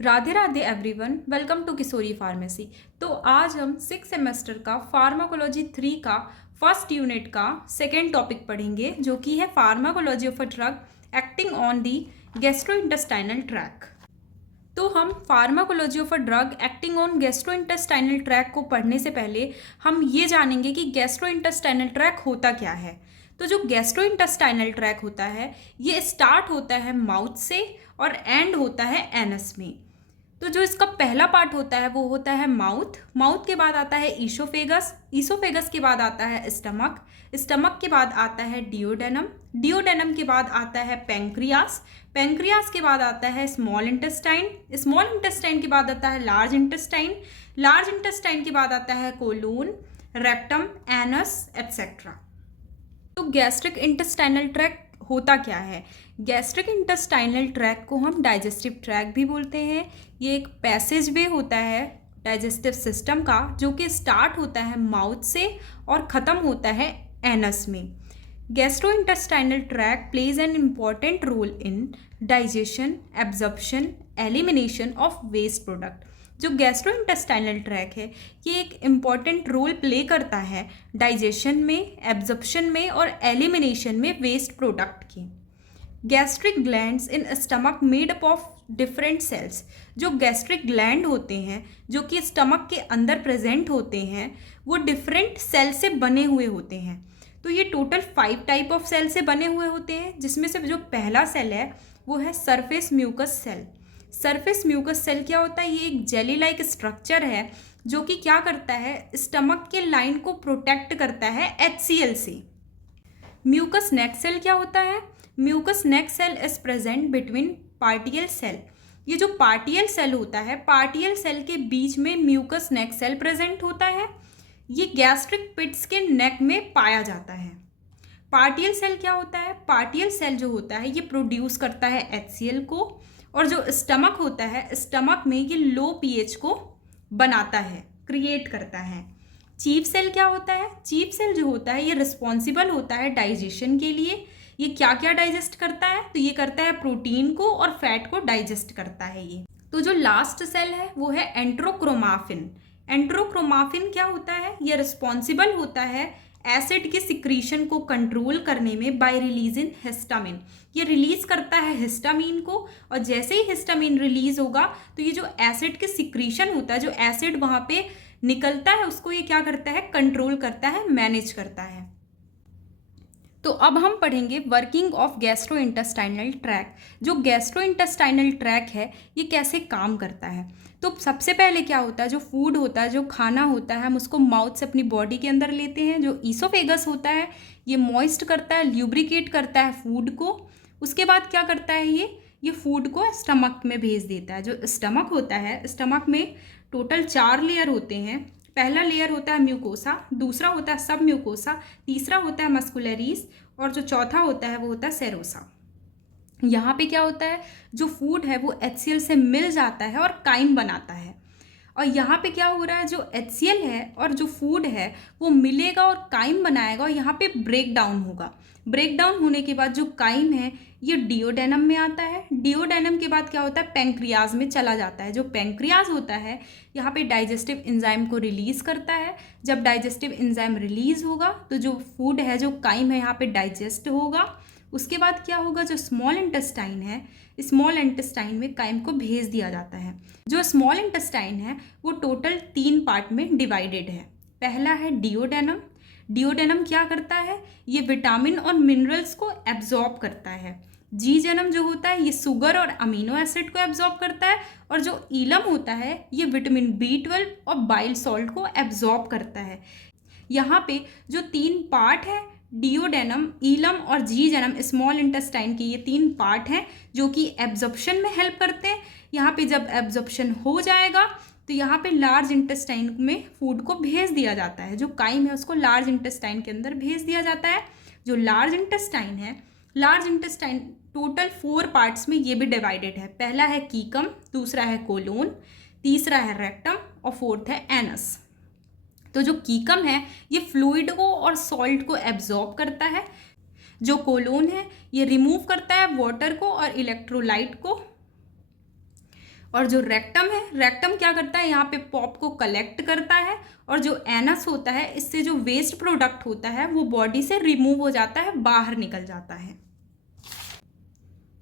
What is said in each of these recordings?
Radhe Radhe everyone, welcome to Kishori pharmacy. तो आज हम 6 सेमेस्टर का फार्माकोलॉजी 3 का फर्स्ट यूनिट का सेकेंड टॉपिक पढ़ेंगे, जो कि है pharmacology of a drug acting on the gastrointestinal tract. तो हम pharmacology of a drug acting on gastrointestinal tract को पढ़ने से पहले हम ये जानेंगे कि गैस्ट्रोइंटेस्टाइनल ट्रैक होता क्या है। तो जो गैस्ट्रोइंटेस्टाइनल ट्रैक होता है, ये स्टार्ट होता है माउथ से और एंड होता है एनस में। तो जो इसका पहला पार्ट होता है वो होता है माउथ। माउथ के बाद आता है ईसोफेगस। ईसोफेगस के बाद आता है स्टमक। स्टमक के बाद आता है डियोडेनम। डियोडेनम के बाद आता है पेंक्रियास। पेंक्रियास के बाद आता है स्मॉल इंटेस्टाइन। स्मॉल इंटेस्टाइन के बाद आता है लार्ज इंटेस्टाइन। लार्ज इंटेस्टाइन के बाद आता है कोलून, रेक्टम, एनस एटसेट्रा। तो गैस्ट्रिक इंटेस्टाइनल ट्रैक होता क्या है? गैस्ट्रिक इंटेस्टाइनल ट्रैक को हम डाइजेस्टिव ट्रैक भी बोलते हैं। ये एक पैसेज वे होता है डाइजेस्टिव सिस्टम का, जो कि स्टार्ट होता है माउथ से और ख़त्म होता है एनस में। Gastrointestinal tract plays an important role in digestion, absorption, elimination of waste product. जो गैस्ट्रोइंटेस्टाइनल ट्रैक है, ये एक इम्पॉर्टेंट रोल प्ले करता है डाइजेशन में, एब्जॉर्प्शन में और एलिमिनेशन में वेस्ट प्रोडक्ट की। Gastric glands in stomach made up of different cells. जो गैस्ट्रिक ग्लैंड होते हैं, जो कि स्टमक के अंदर प्रेजेंट होते हैं, वो डिफरेंट सेल से बने हुए होते हैं। तो ये टोटल 5 टाइप ऑफ सेल से बने हुए होते हैं, जिसमें से जो पहला सेल है वो है surface mucus cell. Surface mucus cell क्या होता है? ये एक जेली लाइक स्ट्रक्चर है, जो कि क्या करता है, स्टमक के लाइन को प्रोटेक्ट करता है HCl से। म्यूकस नेक सेल क्या होता है? Mucus neck cell is present between parietal cell. ये जो पार्टियल सेल होता है, पार्टियल सेल के बीच में म्यूकस नेक सेल प्रेजेंट होता है। ये गैस्ट्रिक पिट्स के नेक में पाया जाता है। पार्टियल सेल क्या होता है? पार्टियल सेल जो होता है, ये प्रोड्यूस करता है HCl को, और जो स्टमक होता है, स्टमक में ये लो pH को बनाता है, क्रिएट करता है। चीफ सेल क्या होता है? चीफ सेल जो होता है, ये रिस्पॉन्सिबल होता है डाइजेशन के लिए। ये क्या क्या डाइजेस्ट करता है? तो ये करता है प्रोटीन को और फैट को डाइजेस्ट करता है ये। तो जो लास्ट सेल है वो है एंट्रोक्रोमाफिन। एंट्रोक्रोमाफिन क्या होता है? ये रिस्पॉन्सिबल होता है एसिड के सिक्रीशन को कंट्रोल करने में बाय रिलीजिंग हिस्टामिन। ये रिलीज करता है हिस्टामिन को, और जैसे ही हिस्टामिन रिलीज होगा तो ये जो एसिड के सिक्रीशन होता है, जो एसिड वहाँ पे निकलता है, उसको ये क्या करता है, कंट्रोल करता है, मैनेज करता है। तो अब हम पढ़ेंगे वर्किंग ऑफ गैस्ट्रोइंटेस्टाइनल ट्रैक। जो गैस्ट्रोइंटेस्टाइनल ट्रैक है, ये कैसे काम करता है? तो सबसे पहले क्या होता है, जो फूड होता है, जो खाना होता है, हम उसको माउथ से अपनी बॉडी के अंदर लेते हैं। जो ईसोफेगस होता है, ये मॉइस्ट करता है, ल्यूब्रिकेट करता है फूड को। उसके बाद क्या करता है, ये फूड को स्टमक में भेज देता है। जो स्टमक होता है, स्टमक में टोटल 4 लेयर होते हैं। पहला लेयर होता है म्यूकोसा, दूसरा होता है सब म्यूकोसा, तीसरा होता है मस्कुलरीज, और जो चौथा होता है वो होता है सेरोसा। यहाँ पे क्या होता है, जो फूड है वो HCl से मिल जाता है और काइम बनाता है। और यहाँ पे क्या हो रहा है, जो HCl है और जो फूड है वो मिलेगा और काइम बनाएगा, और यहाँ पे ब्रेक डाउन होगा। ब्रेक डाउन होने के बाद जो काइम है ये डियोडेनम में आता है। डियोडेनम के बाद क्या होता है, पेंक्रियाज में चला जाता है। जो पेंक्रियाज होता है, यहाँ पे डाइजेस्टिव एंजाइम को रिलीज करता है। जब डाइजेस्टिव एंजाइम रिलीज होगा तो जो फूड है, जो काइम है, यहाँ पे डाइजेस्ट होगा। उसके बाद क्या होगा, जो स्मॉल इंटेस्टाइन है, स्मॉल इंटेस्टाइन में काइम को भेज दिया जाता है। जो स्मॉल इंटेस्टाइन है वो टोटल 3 पार्ट में डिवाइडेड है। पहला है डियोडेनम। डियोडेनम क्या करता है, ये विटामिन और मिनरल्स को एब्जॉर्ब करता है। जीजनम जो होता है, ये शुगर और अमीनो एसिड को एब्जॉर्ब करता है। और जो ईलम होता है, ये विटामिन B12 और बाइल सॉल्ट को एब्जॉर्ब करता है। यहाँ पे जो 3 पार्ट है, डियोडेनम, ईलम और जीजनम, स्मॉल इंटेस्टाइन के ये 3 पार्ट हैं जो कि एब्जॉर्प्शन में हेल्प करते हैं। यहाँ पे जब एब्जॉर्प्शन हो जाएगा तो यहाँ पे लार्ज इंटेस्टाइन में फूड को भेज दिया जाता है। जो काइम है उसको लार्ज इंटेस्टाइन के अंदर भेज दिया जाता है। जो लार्ज इंटेस्टाइन है, लार्ज इंटेस्टाइन टोटल 4 पार्ट्स में ये भी डिवाइडेड है। पहला है कीकम, दूसरा है कोलोन, तीसरा है रेक्टम और फोर्थ है एनस। तो जो कीकम है ये फ्लूइड को और सॉल्ट को एब्जॉर्ब करता है। जो कोलोन है ये रिमूव करता है वाटर को और इलेक्ट्रोलाइट को। और जो रेक्टम है, रेक्टम क्या करता है, यहाँ पे पॉप को कलेक्ट करता है, और जो एनस होता है, इससे जो वेस्ट प्रोडक्ट होता है वो बॉडी से रिमूव हो जाता है, बाहर निकल जाता है।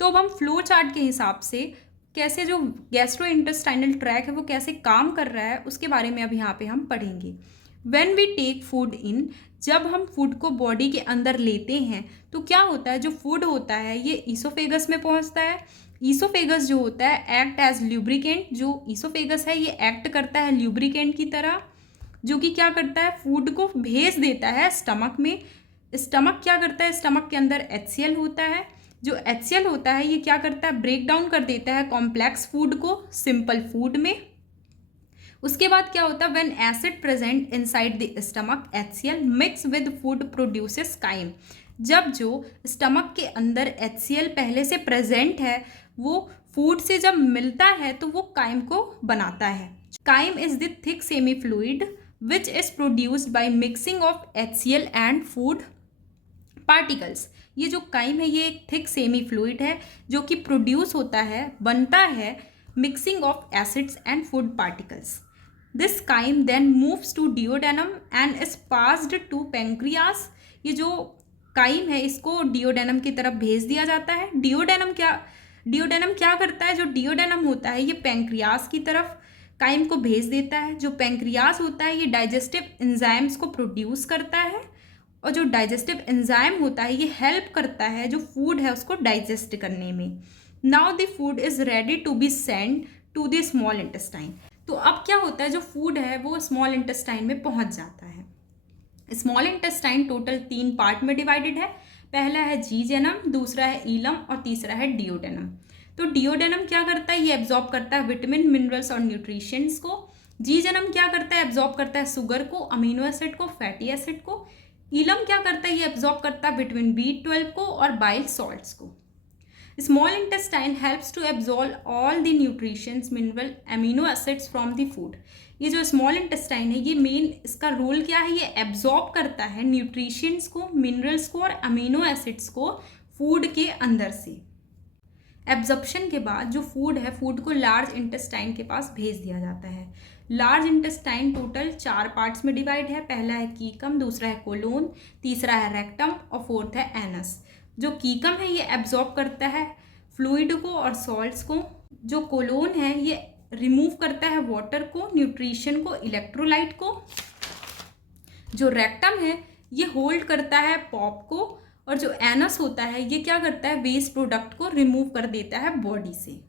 तो अब हम फ्लो चार्ट के हिसाब से कैसे जो गैस्ट्रोइंटेस्टाइनल ट्रैक है वो कैसे काम कर रहा है उसके बारे में अब यहाँ पे हम पढ़ेंगे। When we take food in, जब हम फूड को बॉडी के अंदर लेते हैं तो क्या होता है, जो फूड होता है ये ईसोफेगस में पहुँचता है। ईसोफेगस जो होता है एक्ट एज ल्यूब्रिकेंट, जो ईसोफेगस है ये एक्ट करता है ल्यूब्रिकेंट की तरह, जो कि क्या करता है, फूड को भेज देता है स्टमक में। स्टमक क्या करता है, स्टमक के अंदर HCl होता है, जो HCl होता है ये क्या करता है, ब्रेक डाउन कर देता है कॉम्प्लेक्स फूड को सिंपल फूड में। उसके बाद क्या होता है, when acid present inside the stomach, HCl mix with food produces chyme. जब जो स्टमक के अंदर HCl पहले से प्रेजेंट है वो फूड से जब मिलता है तो वो काइम को बनाता है। Chyme is the thick semi fluid which is produced by mixing of HCl and food particles. ये जो काइम है ये एक थिक सेमी फ्लूइड है जो कि प्रोड्यूस होता है, बनता है mixing of acids and food particles. This chyme then moves to duodenum and is passed to pancreas. ये जो काइम है इसको डिओडेनम की तरफ भेज दिया जाता है। डिओडेनम क्या करता है, जो डिओडेनम होता है ये पेंक्रियास की तरफ काइम को भेज देता है। जो पेंक्रियास होता है ये डाइजेस्टिव एंजाइम्स को प्रोड्यूस करता है, और जो डाइजेस्टिव एंजाइम होता है ये हेल्प करता है जो फूड है उसको डाइजेस्ट करने में। Now the food is ready to be send to the small intestine. तो अब क्या होता है, जो फूड है वो स्मॉल इंटेस्टाइन में पहुंच जाता है। स्मॉल इंटेस्टाइन टोटल 3 पार्ट में डिवाइडेड है। पहला है जीजेनम, दूसरा है ईलम और तीसरा है डिओडेनम। तो डिओडेनम क्या करता है, ये एब्जॉर्ब करता है विटामिन, मिनरल्स और न्यूट्रिशंस को। जीजेनम क्या करता है, एब्जॉर्ब करता है शुगर को, अमीनो एसिड को, फैटी एसिड को। ईलम क्या करता है, ये एब्जॉर्ब करता है विटामिन B12 को और बाइल सॉल्ट्स को। Small intestine helps to absorb all the nutritions, mineral, amino acids from the food. ये जो स्मॉल इंटेस्टाइन है ये मेन इसका रोल क्या है, ये एब्जॉर्ब करता है न्यूट्रिशंस को, मिनरल्स को और अमीनो एसिड्स को फूड के अंदर से। एब्जॉर्प्शन के बाद जो फूड है, फूड को लार्ज इंटेस्टाइन के पास भेज दिया जाता है। लार्ज इंटेस्टाइन टोटल 4 पार्ट्स में डिवाइड है। पहला है कीकम, दूसरा है कोलोन, तीसरा है रेक्टम और फोर्थ है एनस। जो कीकम है ये एब्जॉर्ब करता है फ्लूइड को और सॉल्ट्स को। जो कोलोन है ये रिमूव करता है वाटर को, न्यूट्रिशन को, इलेक्ट्रोलाइट को। जो रेक्टम है ये होल्ड करता है पॉप को, और जो एनस होता है ये क्या करता है, वेस्ट प्रोडक्ट को रिमूव कर देता है बॉडी से।